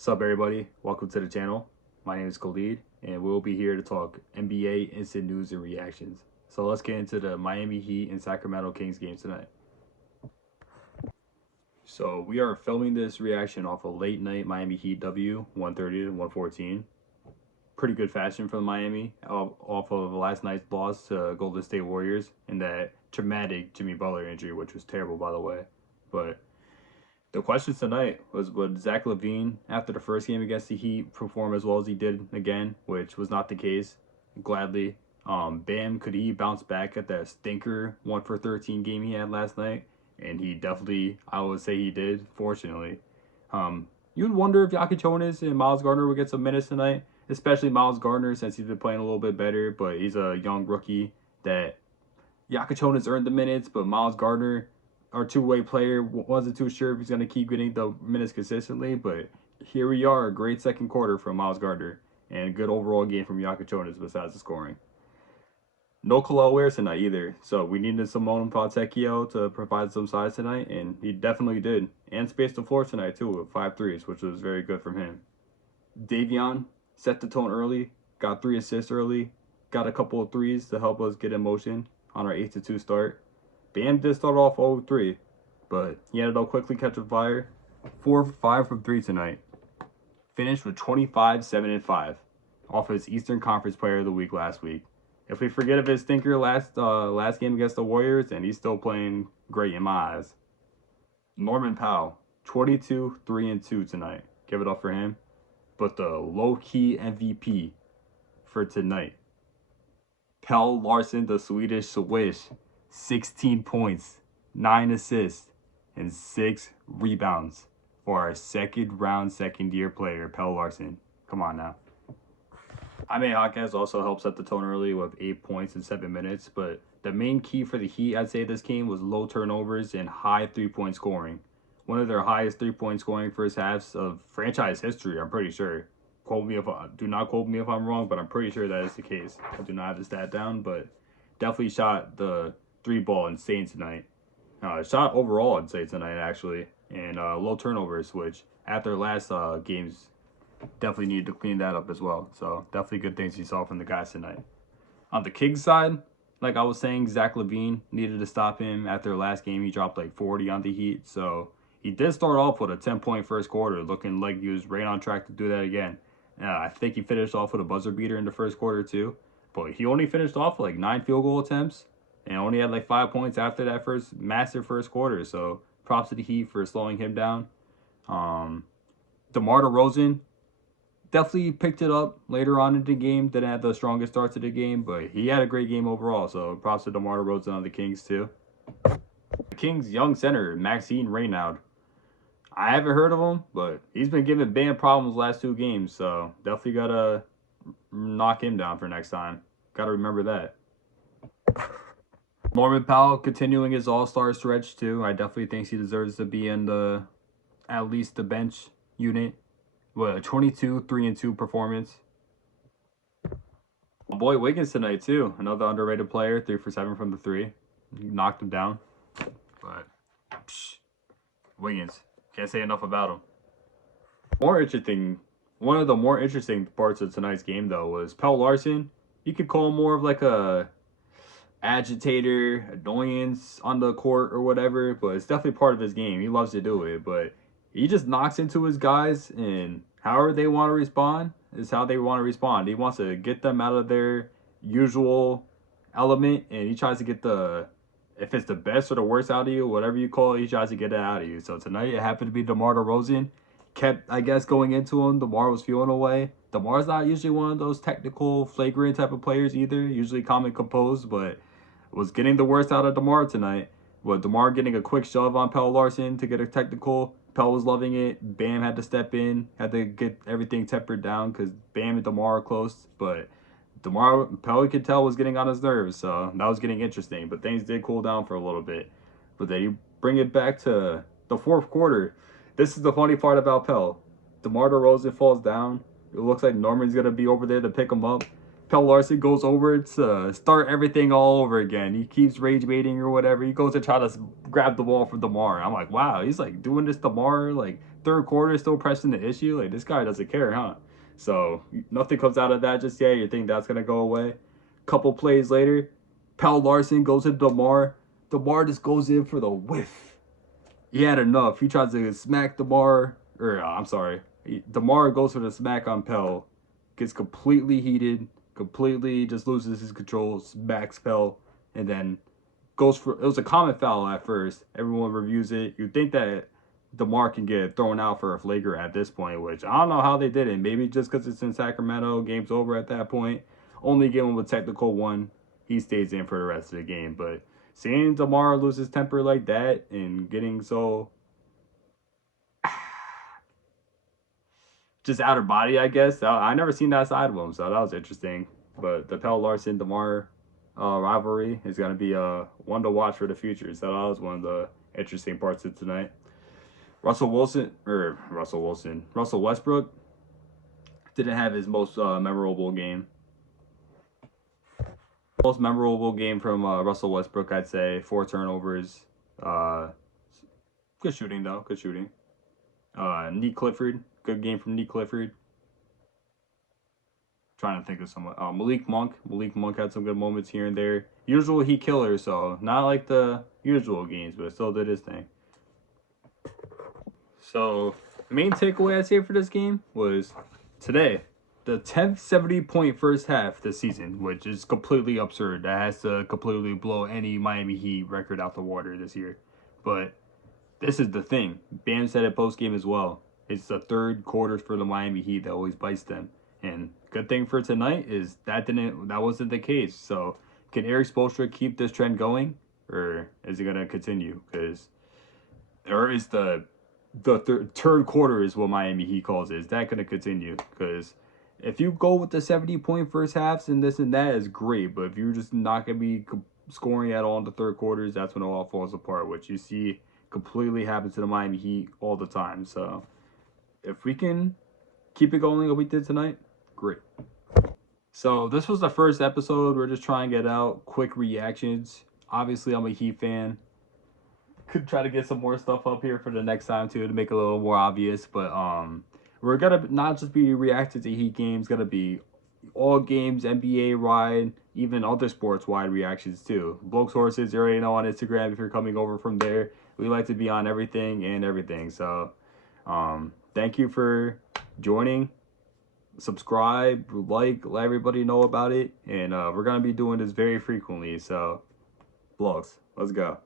What's up, everybody? Welcome to the channel. My name is Khalid, and we'll be here to talk NBA instant news and reactions. So let's get into the Miami Heat and Sacramento Kings game tonight. So we are filming this reaction off a late night Miami Heat W, 130 to 114. Pretty good fashion from Miami off of last night's loss to Golden State Warriors and that traumatic Jimmy Butler injury, which was terrible, by the way. But the question tonight was, would Zach LaVine, after the first game against the Heat, perform as well as he did again, which was not the case, gladly. Bam, could he bounce back at that stinker 1 for 13 game he had last night? And he definitely, I would say he did, fortunately. You'd wonder if Jokic Jonas and Miles Gardner would get some minutes tonight, especially Miles Gardner since he's been playing a little bit better, but he's a young rookie that Jokic Jonas earned the minutes, but Miles Gardner, our two-way player, wasn't too sure if he's going to keep getting the minutes consistently, but here we are, a great second quarter from Miles Gardner, and a good overall game from Jokic Jonas besides the scoring. No Khalil Ware tonight either, so we needed Simone Fontecchio to provide some size tonight, and he definitely did, and spaced the floor tonight too with 5 threes, which was very good from him. Davion set the tone early, got 3 assists early, got a couple of threes to help us get in motion on our 8-2 start. Bam did start off 0-3, but he ended up quickly catching fire. 4 for 5 from 3 tonight. Finished with 25, 7, and 5 off his Eastern Conference Player of the Week last week. If we forget of his stinker last game against the Warriors, and he's still playing great in my eyes. Norman Powell, 22, 3, and 2 tonight. Give it up for him. But the low-key MVP for tonight, Pelle Larsson, the Swedish Swish, 16 points, 9 assists, and 6 rebounds for our second-round, second-year player, Pelle Larsson. Come on now. Jaime Jaquez also helped set the tone early with 8 points in 7 minutes, but the main key for the Heat, I'd say, this game was low turnovers and high three-point scoring. One of their highest three-point scoring first halves of franchise history, I'm pretty sure. Do not quote me if I'm wrong, but I'm pretty sure that is the case. I do not have the stat down, but definitely shot the 3-ball insane tonight. Shot overall insane tonight, actually, and low turnovers, which after last games definitely needed to clean that up as well. So definitely good things you saw from the guys tonight. On the Kings side, like I was saying, Zach LaVine needed to stop him after last game. He dropped like 40 on the Heat, so he did start off with a 10-point first quarter, looking like he was right on track to do that again. I think he finished off with a buzzer beater in the first quarter too, but he only finished off with like 9 field goal attempts and only had like 5 points after that massive first quarter. So props to the Heat for slowing him down. DeMar DeRozan definitely picked it up later on in the game. Didn't have the strongest start to the game, but he had a great game overall. So props to DeMar DeRozan on the Kings too. The Kings' young center, Maxime Reynaud. I haven't heard of him, but he's been giving Bam problems last 2 games, so definitely gotta knock him down for next time. Gotta remember that. Norman Powell continuing his all-star stretch too. I definitely think he deserves to be in at least the bench unit. What, a 22, 3, and 2 performance. My boy Wiggins tonight too. Another underrated player, 3 for 7 from the 3. Knocked him down. But Wiggins. Can't say enough about him. One of the more interesting parts of tonight's game, though, was Pelle Larsson. You could call him more of like a agitator, annoyance on the court or whatever, but it's definitely part of his game. He loves to do it, but he just knocks into his guys, and however they want to respond is how they want to respond. He wants to get them out of their usual element, and he tries to get if it's the best or the worst out of you, whatever you call it, he tries to get it out of you. So tonight it happened to be DeMar DeRozan. Kept, I guess, going into him. DeMar was feeling away. DeMar's not usually one of those technical, flagrant type of players either. Usually calm and composed, but was getting the worst out of DeMar tonight. With DeMar getting a quick shove on Pelle Larsson to get a technical. Pelle was loving it. Bam had to step in. Had to get everything tempered down because Bam and DeMar are close. But Pelle could tell was getting on his nerves, so that was getting interesting. But things did cool down for a little bit. But then you bring it back to the 4th quarter. This is the funny part about Pelle. DeMar DeRozan falls down. It looks like Norman's going to be over there to pick him up. Pelle Larsson goes over to start everything all over again. He keeps rage baiting or whatever. He goes to try to grab the ball from DeMar. I'm like, wow, he's like doing this DeMar, like third quarter still pressing the issue. Like, this guy doesn't care, huh? So nothing comes out of that just yet. You think that's gonna go away? Couple plays later, Pal Larson goes to DeMar. DeMar just goes in for the whiff. He had enough. He tries to smack DeMar, or I'm sorry, DeMar goes for the smack on Pell, gets completely heated, completely just loses his control, smacks Pell, and then goes for, it was a common foul at first. Everyone reviews it. You think that DeMar can get thrown out for a flagrant at this point, which I don't know how they did it. Maybe just because it's in Sacramento, game's over at that point. Only give him a technical one. He stays in for the rest of the game. But seeing DeMar lose his temper like that and getting so just out of body, I guess. I never seen that side of him, so that was interesting. But the Pell Larson DeMar rivalry is going to be one to watch for the future. So that was one of the interesting parts of tonight. Russell Westbrook didn't have his most memorable game. Most memorable game from Russell Westbrook, I'd say 4 turnovers. Good shooting though, good shooting. Neek Clifford, good game from Neek Clifford. Trying to think of someone. Malik Monk. Malik Monk had some good moments here and there. Usual Heat killer, so not like the usual games, but still did his thing. So the main takeaway I say for this game was today, the 10th 70-point first half this season, which is completely absurd. That has to completely blow any Miami Heat record out the water this year. But this is the thing. Bam said it post game as well. It's the third quarter for the Miami Heat that always bites them. And good thing for tonight is that wasn't the case. So can Eric Spoelstra keep this trend going, or is it gonna continue? Or is the third quarter is what Miami Heat calls it? Is that gonna continue? Because if you go with the 70-point first halves and this and that is great, but if you're just not gonna be scoring at all in the third quarters, that's when it all falls apart. Which you see completely happen to the Miami Heat all the time. So if we can keep it going like we did tonight, great. So this was the first episode. We're just trying to get out quick reactions. Obviously, I'm a Heat fan. Could try to get some more stuff up here for the next time too to make it a little more obvious. But we're gonna not just be reacting to Heat games. Gonna be all games, NBA wide, even other sports wide reactions too. Blokes Horses, you already know on Instagram if you're coming over from there. We like to be on everything and everything. So thank you for joining. Subscribe, like, let everybody know about it. And we're going to be doing this very frequently. So, vlogs, let's go.